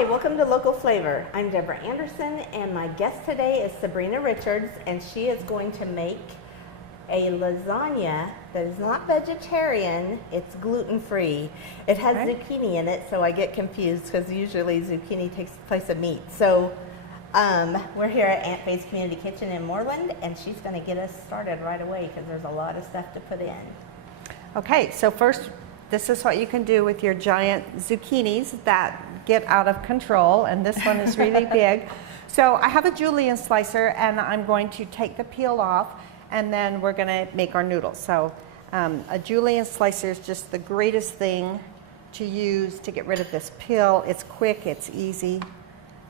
Hi, welcome to Local Flavor. I'm Deborah Anderson, and my guest today is Sabrina Richards, and she is going to make a lasagna that is not vegetarian, it's gluten-free. It has zucchini in it, so I get confused because usually zucchini takes the place of meat. So we're here at Aunt Faye's Community Kitchen in Moreland, and she's going to get us started right away because there's a lot of stuff to put in. Okay, so first, this is what you can do with your giant zucchinis that get out of control, and this one is really big. So I have a julienne slicer, and I'm going to take the peel off, and then we're going to make our noodles. So a julienne slicer is just the greatest thing to use to get rid of this peel. It's quick, it's easy.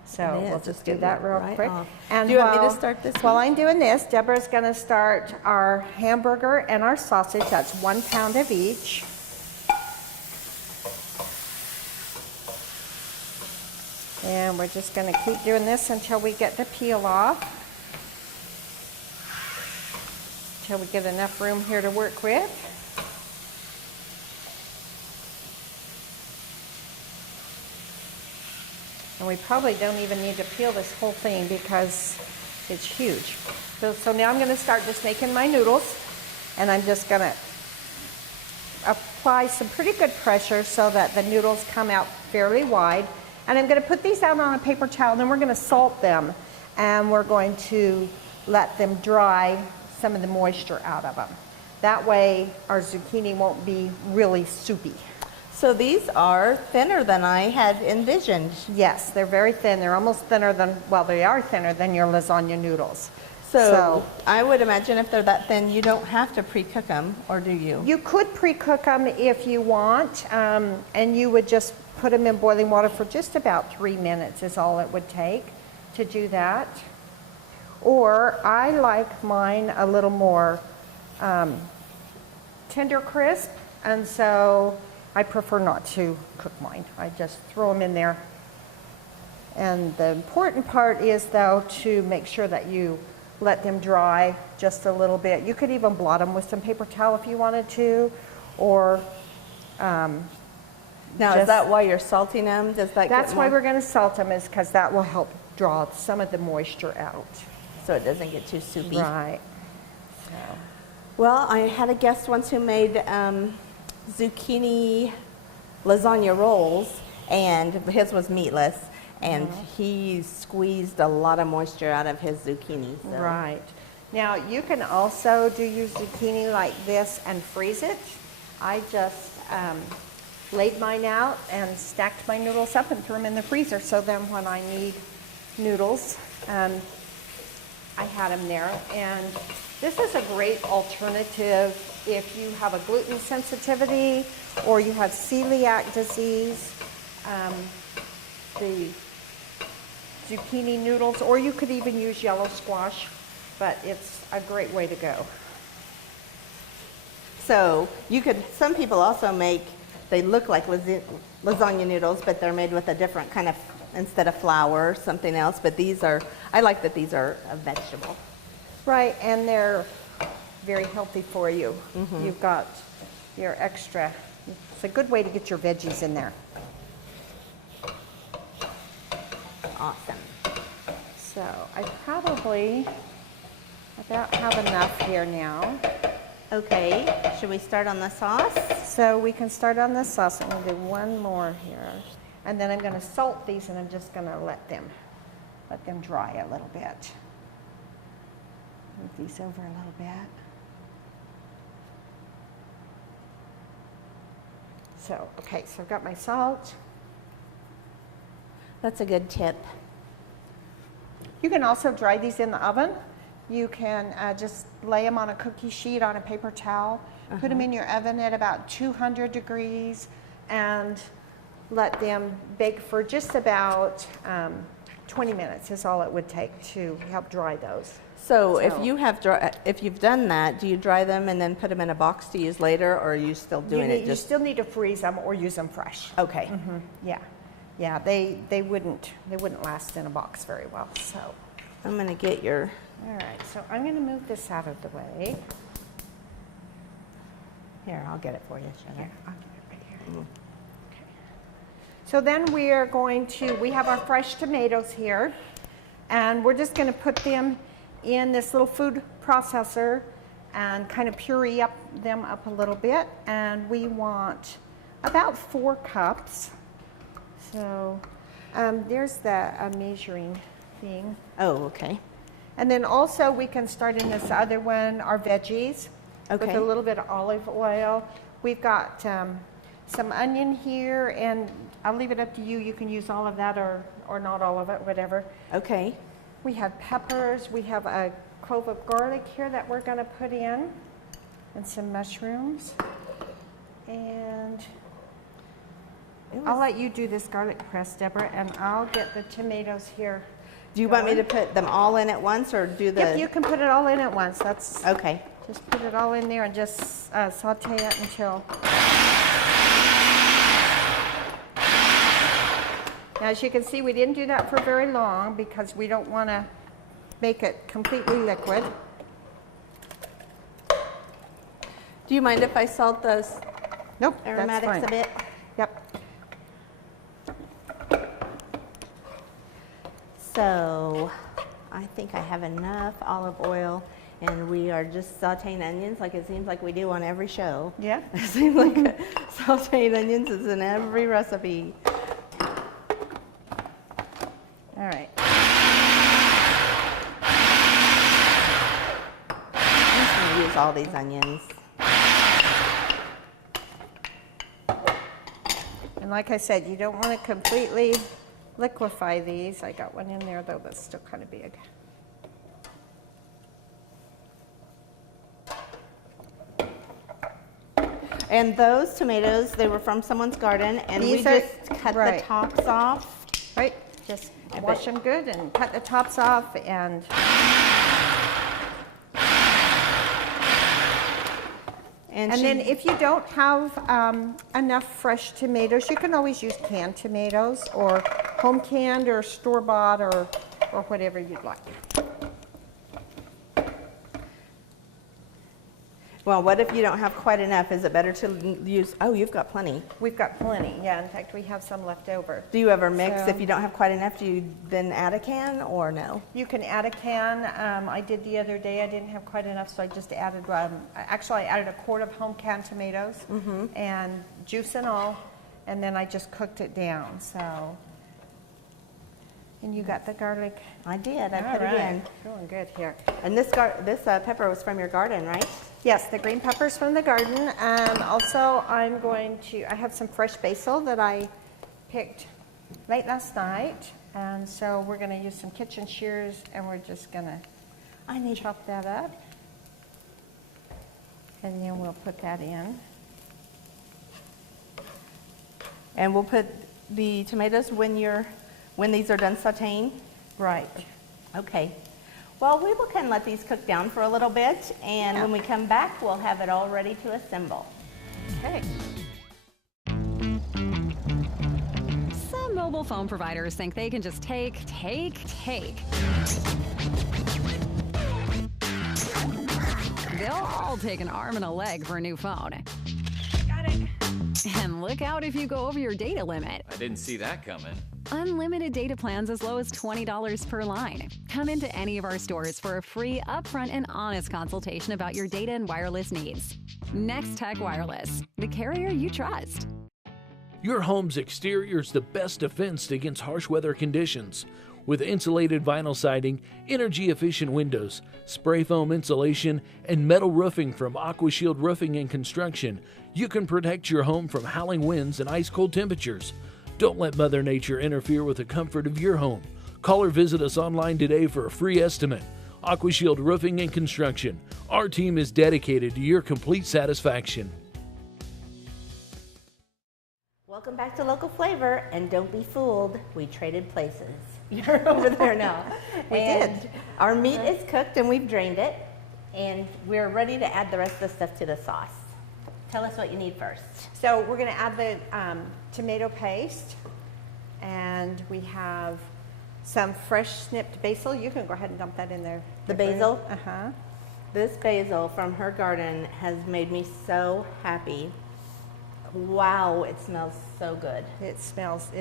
So we'll just do that real quick. And do you want me to start this? While I'm doing this, Deborah's going to start our hamburger and our sausage. That's 1 pound of each. And we're just going to keep doing this until we get the peel off. Until we get enough room here to work with. And we probably don't even need to peel this whole thing because it's huge. So now I'm going to start just making my noodles. And I'm just going to apply some pretty good pressure so that the noodles come out fairly wide. And I'm going to put these out on a paper towel, and then we're going to salt them. And we're going to let them dry some of the moisture out of them. That way our zucchini won't be really soupy. So these are thinner than I had envisioned. Yes, they're very thin. They're almost thinner than, well, they are thinner than your lasagna noodles. So I would imagine if they're that thin, you don't have to pre-cook them, or do you? You could pre-cook them if you want, and you would just put them in boiling water for just about 3 minutes is all it would take to do that. Or I like mine a little more tender crisp, and so I prefer not to cook mine. I just throw them in there. And the important part is, though, to make sure that you let them dry just a little bit. You could even blot them with some paper towel if you wanted to, or now, is that why you're salting them? Does that That's why we're going to salt them, is because that will help draw some of the moisture out. So it doesn't get too soupy. Right. So. Well, I had a guest once who made zucchini lasagna rolls, and his was meatless, and he squeezed a lot of moisture out of his zucchini. So. Right. Now, you can also do your zucchini like this and freeze it. I just laid mine out and stacked my noodles up and threw them in the freezer, so then when I need noodles, I had them there. And this is a great alternative if you have a gluten sensitivity or you have celiac disease. The zucchini noodles, or you could even use yellow squash, but it's a great way to go. So you could, some people also make, they look like lasagna noodles, but they're made with a different kind of, instead of flour, something else. But these are, I like that these are a vegetable. Right, and they're very healthy for you. You've got your extra, it's a good way to get your veggies in there. Awesome. So I probably about have enough here now. Okay, should we start on the sauce? So we can start on the sauce. I'm going to do one more here. And then I'm going to salt these, and I'm just going to let them dry a little bit. Move these over a little bit. So, okay, so I've got my salt. That's a good tip. You can also dry these in the oven. You can just lay them on a cookie sheet on a paper towel, put them in your oven at about 200 degrees, and let them bake for just about 20 minutes is all it would take to help dry those. So if you've done that, do you dry them and then put them in a box to use later, or are you still doing it just? You still need to freeze them or use them fresh. Okay. Yeah, they wouldn't last in a box very well. So I'm going to get your. All right, so I'm going to move this out of the way. Here, I'll get it for you. Here, I'll get it right here. Okay. So then we are going to, we have our fresh tomatoes here, and we're just going to put them in this little food processor and kind of puree them up a little bit. And we want about 4 cups. So there's the measuring thing. Oh, okay. And then also we can start in this other one, our veggies, with a little bit of olive oil. We've got some onion here, and I'll leave it up to you. You can use all of that or not all of it, whatever. Okay. We have peppers. We have a clove of garlic here that we're going to put in, and some mushrooms. And I'll let you do this garlic press, Deborah, and I'll get the tomatoes here. Do you want me to put them all in at once, or do the... Yep, you can put it all in at once. That's okay. Just put it all in there and just saute it until... Now, as you can see, we didn't do that for very long because we don't want to make it completely liquid. Do you mind if I salt those aromatics that's fine. a bit? Yep. So, I think I have enough olive oil, and we are just sauteing onions like it seems like we do on every show. Yeah. It seems like sauteing onions is in every recipe. All right. I'm just going to use all these onions. And like I said, you don't want to completely liquefy these. I got one in there though that's still kind of big. And those tomatoes, they were from someone's garden, and we just cut the tops off. Right, just wash them good and cut the tops off, and then if you don't have enough fresh tomatoes, you can always use canned tomatoes, or home canned, or store-bought, or whatever you'd like. Well, what if you don't have quite enough? Is it better to use, oh, you've got plenty. We've got plenty, yeah. In fact, we have some left over. Do you ever mix, if you don't have quite enough, do you then add a can, or no? You can add a can. I did the other day. I didn't have quite enough, so I just added, actually I added a quart of home canned tomatoes, and juice and all, and then I just cooked it down, so. And you got the garlic? I did, I put it in. Feeling good here. And this pepper was from your garden, right? Yes, the green peppers from the garden. Also, I have some fresh basil that I picked late last night. And so we're going to use some kitchen shears, and we're just going to chop that up. And then we'll put that in. And we'll put the tomatoes when these are done sauteing? Right. Okay. Well, we will kind of let these cook down for a little bit, and when we come back, we'll have it all ready to assemble. Okay. Some mobile phone providers think they can just take. They'll all take an arm and a leg for a new phone. Got it. And look out if you go over your data limit. I didn't see that coming. Unlimited data plans as low as $20 per line. Come into any of our stores for a free, upfront, and honest consultation about your data and wireless needs. NEXTECH Wireless, the carrier you trust. Your home's exterior is the best defense against harsh weather conditions. With insulated vinyl siding, energy-efficient windows, spray foam insulation, and metal roofing from AQUA Roofing and Construction, you can protect your home from howling winds and ice-cold temperatures. Don't let Mother Nature interfere with the comfort of your home. Call or visit us online today for a free estimate. AQUA Roofing and Construction. Our team is dedicated to your complete satisfaction. Welcome back to Local Flavor, and don't be fooled, we traded places. You're over there now. We did. Our meat is cooked and we've drained it, and we're ready to add the rest of the stuff to the sauce. Tell us what you need first. So we're going to add the tomato paste, and we have some fresh snipped basil. You can go ahead and dump that in there. The basil? Uh-huh. This basil from her garden has made me so happy. Wow, it smells so good. It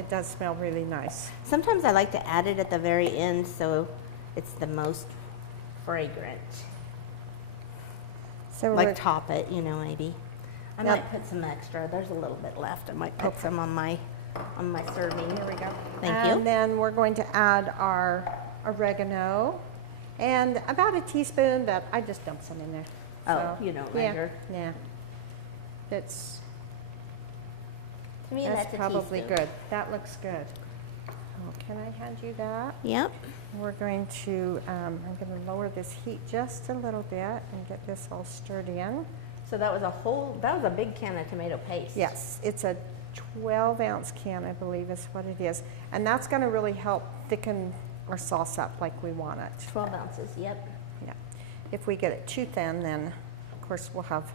does smell really nice. Sometimes I like to add it at the very end so it's the most fragrant. So Like top it, you know, maybe. I Now- might put some extra. There's a little bit left. I might put some on my serving. Here we go. Thank And you. then we're going to add our oregano and about a teaspoon, but I just dumped some in there. Oh, you don't measure. Yeah. That's To me, that's a probably teaspoon. good. That looks good. Oh, can I hand you that? Yep. We're going to, I'm going to lower this heat just a little bit and get this all stirred in. So that was a big can of tomato paste. Yes, it's a 12-ounce can, I believe is what it is. And that's going to really help thicken our sauce up like we want it. 12 ounces, yep. Yeah. If we get it too thin, then of course we'll have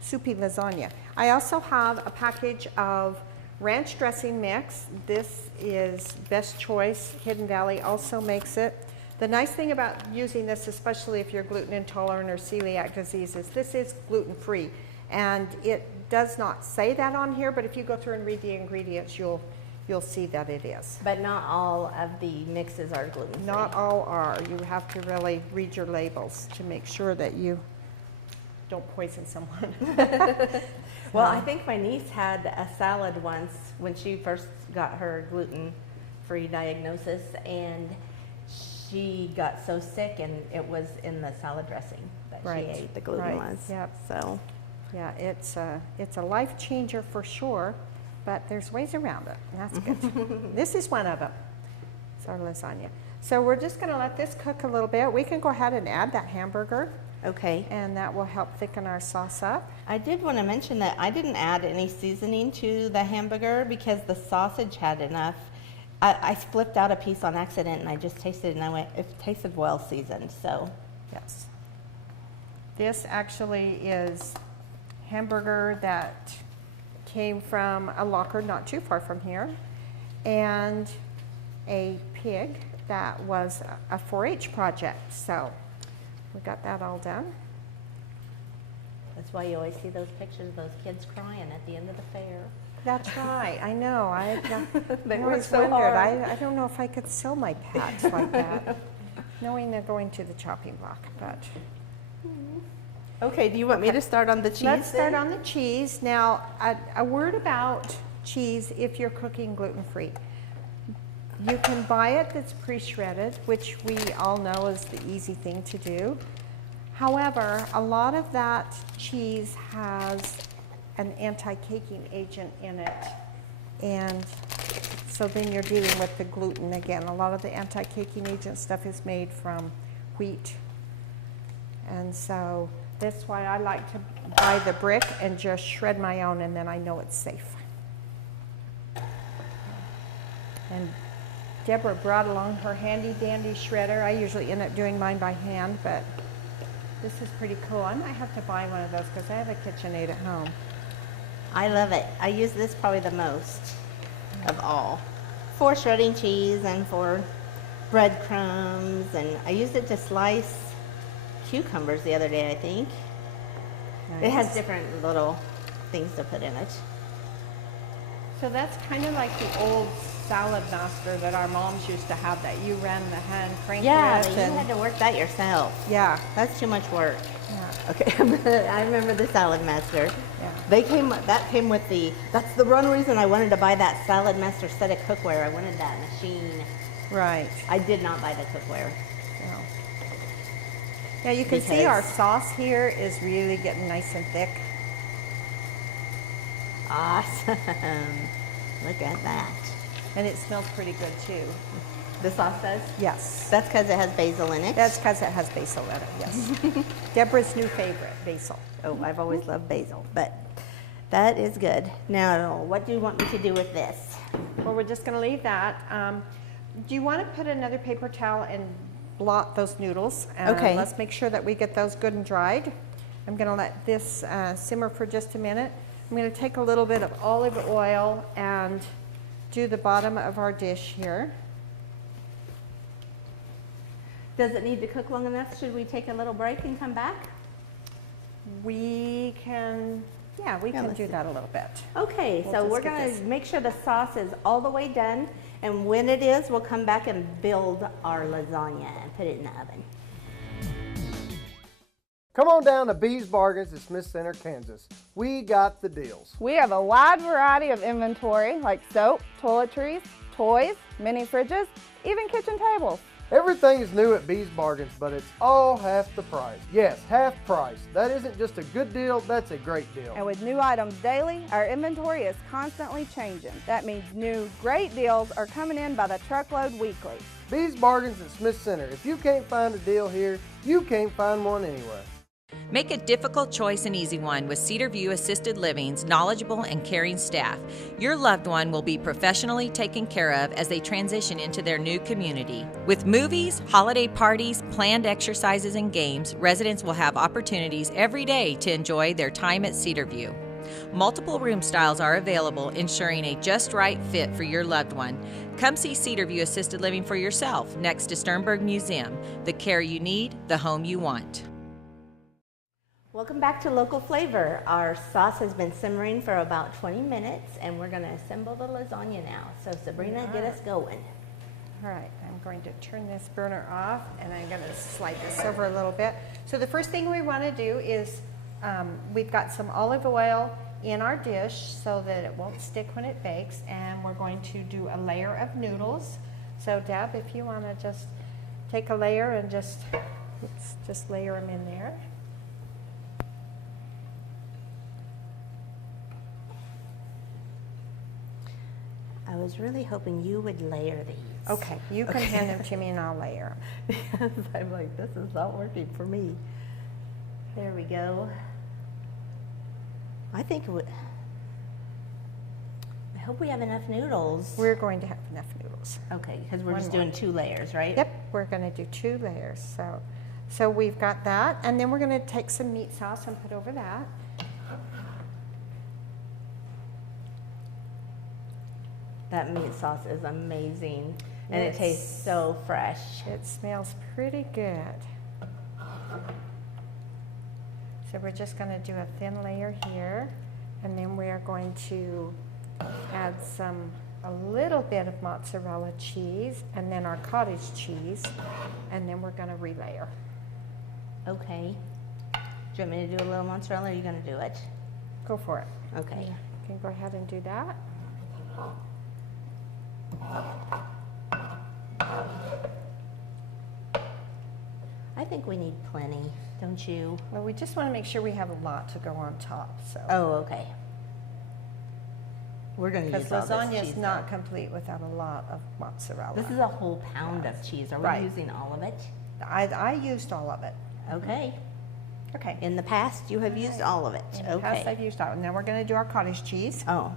soupy lasagna. I also have a package of ranch dressing mix. This is Best Choice. Hidden Valley also makes it. The nice thing about using this, especially if you're gluten intolerant or celiac disease, is this is gluten-free. And it does not say that on here, but if you go through and read the ingredients, you'll see that it is. But not all of the mixes are gluten-free. Not all are. You have to really read your labels to make sure that you don't poison someone. Well, I think my niece had a salad once when she first got her gluten-free diagnosis, and she got so sick, and it was in the salad dressing that Right, she ate. The gluten right, was. yep. So Yeah, it's a life changer for sure, but there's ways around it, and that's good. This is one of them. It's our lasagna. So we're just going to let this cook a little bit. We can go ahead and add that hamburger, okay. and that will help thicken our sauce up. I did want to mention that I didn't add any seasoning to the hamburger because the sausage had enough. I flipped out a piece on accident, and I just tasted it, and I went, it tasted well seasoned. So Yes. This actually is hamburger that came from a locker not too far from here, and a pig that was a 4-H project. So we got that all done. that's why you always see those pictures of those kids crying at the end of the fair. That's right. I know. I They I work always so wondered. hard. I don't know if I could sell my pets like that, knowing they're going to the chopping block. But Okay, do you want me to start on the cheese? let's start then? on the cheese. Now, a word about cheese if you're cooking gluten-free. You can buy it that's pre-shredded, which we all know is the easy thing to do. However, a lot of that cheese has an anti-caking agent in it, and so then you're dealing with the gluten again. A lot of the anti-caking agent stuff is made from wheat, and so that's why I like to buy the brick and just shred my own, and then I know it's safe. And Deborah brought along her handy dandy shredder. I usually end up doing mine by hand, but this is pretty cool. I might have to buy one of those because I have a KitchenAid at home. I love it. I use this probably the most of all for shredding cheese and for breadcrumbs, and I used it to slice cucumbers the other day, I think. It has Nice. different little things to put in it. So that's kind of like the old salad master that our moms used to have that you ran the hand crank Yeah, with. but you had to work that yourself. Yeah, That's too much work. yeah, Okay, I remember the Salad Master. yeah. That came with that's the one reason I wanted to buy that Salad Master set of cookware. I wanted that machine. Right. I did not buy the cookware. Yeah. Yeah, you can see Because- our sauce here is really getting nice and thick. Awesome. Look at that. And it smells pretty good too. The sauce does? Yes. That's because it has basil in it. That's because it has basil in it, yes. Deborah's new favorite, basil. Oh, I've always loved basil, but that is good. Now, what do you want me to do with this? Well, we're just going to leave that. Do you want to put another paper towel and blot those noodles? Okay. Let's make sure that we get those good and dried. I'm going to let this simmer for just a minute. I'm going to take a little bit of olive oil and do the bottom of our dish here. Does it need to cook long enough? Should we take a little break and come back? We can, Yeah, we can let's do see. that a little bit. Okay, We'll so just we're get gonna this. make sure the sauce is all the way done, and when it is, we'll come back and build our lasagna and put it in the oven. Come on down to Bee's Bargains at Smith Center, Kansas. We got the deals. We have a wide variety of inventory like soap, toiletries, toys, mini fridges, even kitchen tables. Everything is new at Bee's Bargains, but it's all half the price. Yes, half price. That isn't just a good deal, that's a great deal. And with new items daily, our inventory is constantly changing. That means new great deals are coming in by the truckload weekly. Bee's Bargains at Smith Center. If you can't find a deal here, you can't find one anywhere. Make a difficult choice an easy one with Cedar View Assisted Living's knowledgeable and caring staff. Your loved one will be professionally taken care of as they transition into their new community. With movies, holiday parties, planned exercises, and games, residents will have opportunities every day to enjoy their time at Cedar View. Multiple room styles are available, ensuring a just right fit for your loved one. Come see Cedar View Assisted Living for yourself next to Sternberg Museum. The care you need, the home you want. Welcome back to Local Flavor. Our sauce has been simmering for about 20 minutes, and we're gonna assemble the lasagna now. So Sabrina, get us going. All right, I'm going to turn this burner off and I'm going to slide this over a little bit. So the first thing we want to do is we've got some olive oil in our dish so that it won't stick when it bakes, and we're going to do a layer of noodles. So Deb, if you want to just take a layer and just layer them in there. I was really hoping you would layer these. Okay, you can hand them to me and I'll layer them. Because I'm like, this is not working for me. There we go. I think it would. I hope we have enough noodles. We're going to have enough noodles. Okay, because we're One just more. doing 2 layers, right? Yep, we're going to do 2 layers. So we've got that, and then we're going to take some meat sauce and put over that. That meat sauce is amazing, and Yes. it tastes so fresh. It smells pretty good. So we're just going to do a thin layer here, and then we are going to add a little bit of mozzarella cheese, and then our cottage cheese, and then we're going to relayer. Okay. Do you want me to do a little mozzarella, or are you going to do it? Go for it. Okay. You can go ahead and do that. I think we need plenty, don't you? Well, we just want to make sure we have a lot to go on top. So. Oh, okay. We're going to Because use all this lasagna is cheese, not though. complete without a lot of mozzarella. This is a whole pound of cheese. Are we Right. using all of it? I used all of it. Okay. Okay. In the past, you have used all of it. In the Okay. past, I've used all. Now we're going to do our cottage cheese, Oh,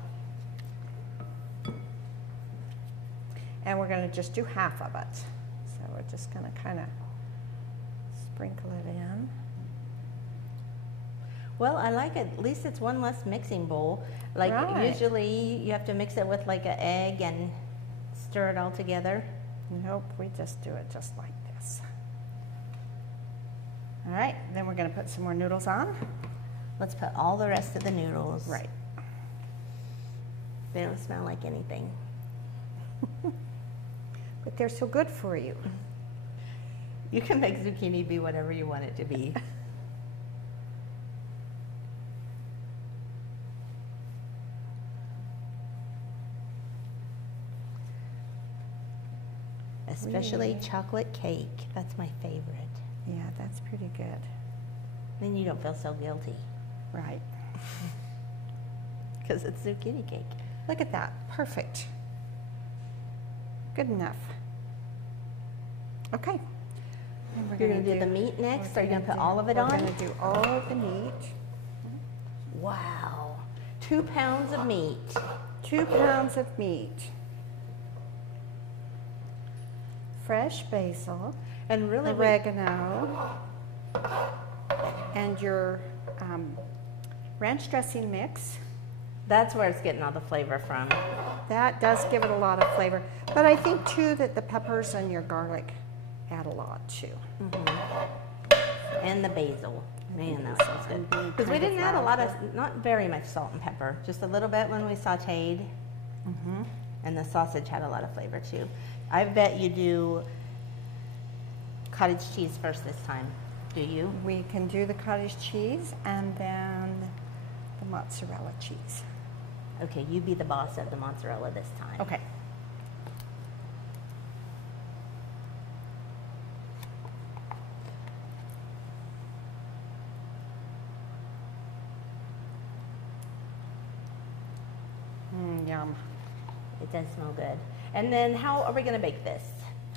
and we're going to just do half of it. So we're just going to kind of sprinkle it in. well, I like it. At least it's one less mixing bowl. Like Right. usually, you have to mix it with like an egg and stir it all together. Nope, we just do it just like this. All right, then we're going to put some more noodles on. Let's put all the rest of the noodles. Right. They don't smell like anything. But they're so good for you. You can make zucchini be whatever you want it to be. Especially chocolate cake. That's my favorite. Yeah, that's pretty good. Then you don't feel so guilty Right. because it's zucchini cake. Look at that. Perfect. Good enough. Okay. And we're You're gonna going to do the meat next, we're or you're going to put do- all of it we're on? going to do all of the meat. Wow. 2 pounds of meat. 2 pounds of meat. Fresh basil, And really, oregano, and your ranch dressing mix. that's where it's getting all the flavor from. That does give it a lot of flavor. But I think too that the peppers and your garlic add a lot too. And the basil. Man, that smells good. Because we didn't add a lot of, not very much salt and pepper, just a little bit when we sauteed. And the sausage had a lot of flavor too. I bet you do cottage cheese first this time. Do you? We can do the cottage cheese and then the mozzarella cheese. Okay, you be the boss of the mozzarella this time. Okay. Yum. It does smell good. And then how are we going to bake this?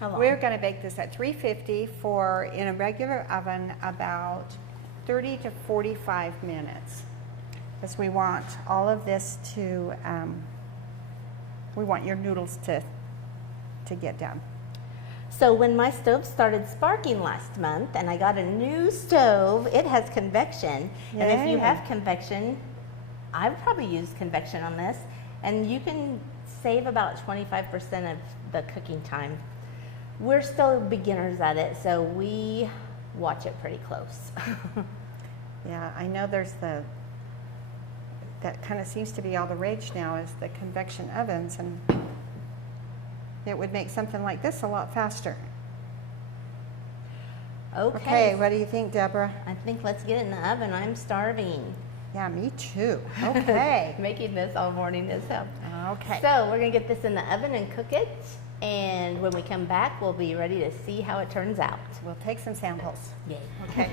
How long? We're going to bake this at 350 for, in a regular oven, about 30 to 45 minutes. Because we want all of this to, we want your noodles to get done. So when my stove started sparking last month and I got a new stove, it has convection. Yay. And if you have convection, I would probably use convection on this. And you can save about 25% of the cooking time. We're still beginners at it, so we watch it pretty close. Yeah, I know there's that kind of seems to be all the rage now is the convection ovens, and it would make something like this a lot faster. Okay, what do you think, Deborah? I think let's get it in the oven. I'm starving. Yeah, me too. Okay. Making this all morning is help. Okay. So we're gonna get this in the oven and cook it, and when we come back, we'll be ready to see how it turns out. We'll take some samples. Yay. Okay.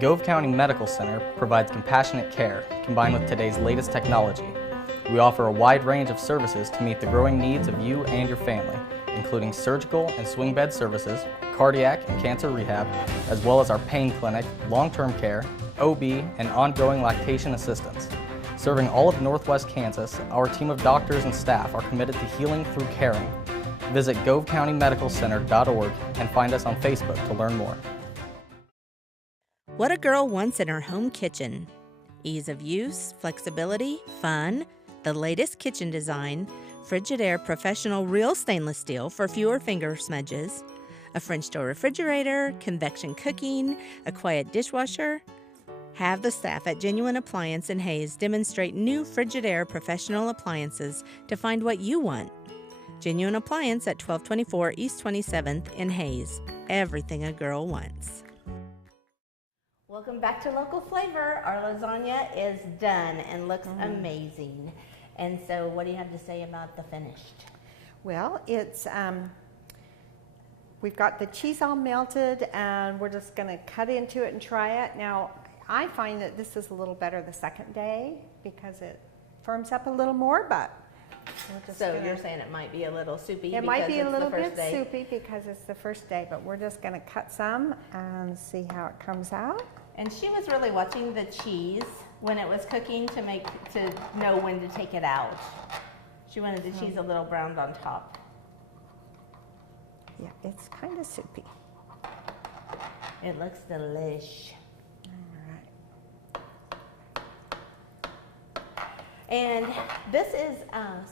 Gove County Medical Center provides compassionate care combined with today's latest technology. We offer a wide range of services to meet the growing needs of you and your family, including surgical and swing bed services, cardiac and cancer rehab, as well as our pain clinic, long-term care, OB, and ongoing lactation assistance. Serving all of Northwest Kansas, our team of doctors and staff are committed to healing through caring. Visit govecountymedicalcenter.org and find us on Facebook to learn more. What a girl wants in her home kitchen. Ease of use, flexibility, fun, the latest kitchen design, Frigidaire professional real stainless steel for fewer finger smudges, a French door refrigerator, convection cooking, a quiet dishwasher. Have the staff at Genuine Appliance in Hayes demonstrate new Frigidaire professional appliances to find what you want. Genuine Appliance at 1224 East 27th in Hayes. Everything a girl wants. Welcome back to Local Flavor. Our lasagna is done and looks amazing. And so what do you have to say about the finished? Well, it's, we've got the cheese all melted and we're just gonna cut into it and try it. Now, I find that this is a little better the second day because it firms up a little more, but we're just So you're saying it might be a little soupy it because might be a it's little the first bit day? soupy because it's the first day, but we're just gonna cut some and see how it comes out. And she was really watching the cheese when it was cooking to know when to take it out. She wanted the cheese a little browned on top. Yeah, it's kind of soupy. It looks delish. And this is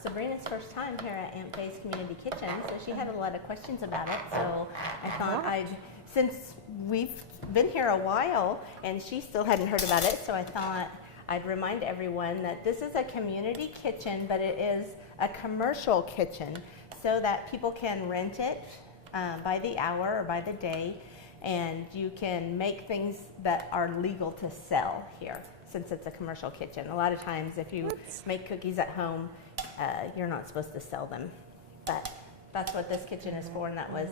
Sabrina's first time here at Aunt Faye's Community Kitchen, so she had a lot of questions about it. So I thought since we've been here a while and she still hadn't heard about it, so I thought I'd remind everyone that this is a community kitchen, but it is a commercial kitchen so that people can rent it by the hour or by the day, and you can make things that are legal to sell here. Since it's a commercial kitchen. A lot of times if you make cookies at home, you're not supposed to sell them. But that's what this kitchen is for, and that was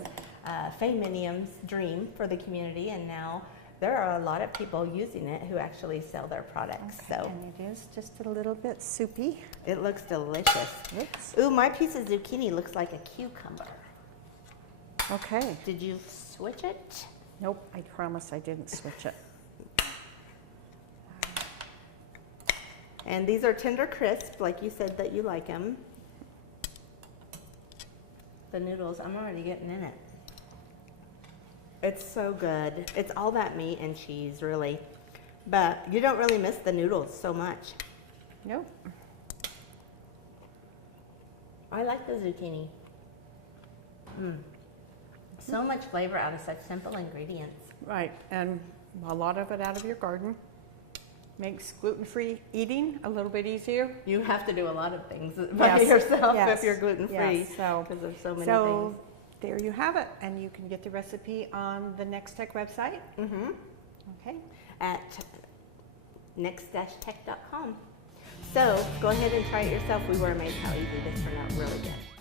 Faye Minium's dream for the community, and now there are a lot of people using it who actually sell their products. Okay, So and it is just a little bit soupy. it looks delicious. Oops. Ooh, my piece of zucchini looks like a cucumber. Okay. Did you switch it? Nope, I promise I didn't switch it. And these are tender crisp, like you said that you like them. The noodles, I'm already getting in it. It's so good. It's all that meat and cheese, really. But you don't really miss the noodles so much. Nope. I like the zucchini. So much flavor out of such simple ingredients. Right, and a lot of it out of your garden. Makes gluten-free eating a little bit easier. You have to do a lot of things by Yes, yourself yes, if you're gluten-free, yes. So because there's so many So there you have it, and you can get the recipe on the NEXTECH website. things. Okay. At next-tech.com. So go ahead and try it yourself. We were amazed how easy this turned out. Really good.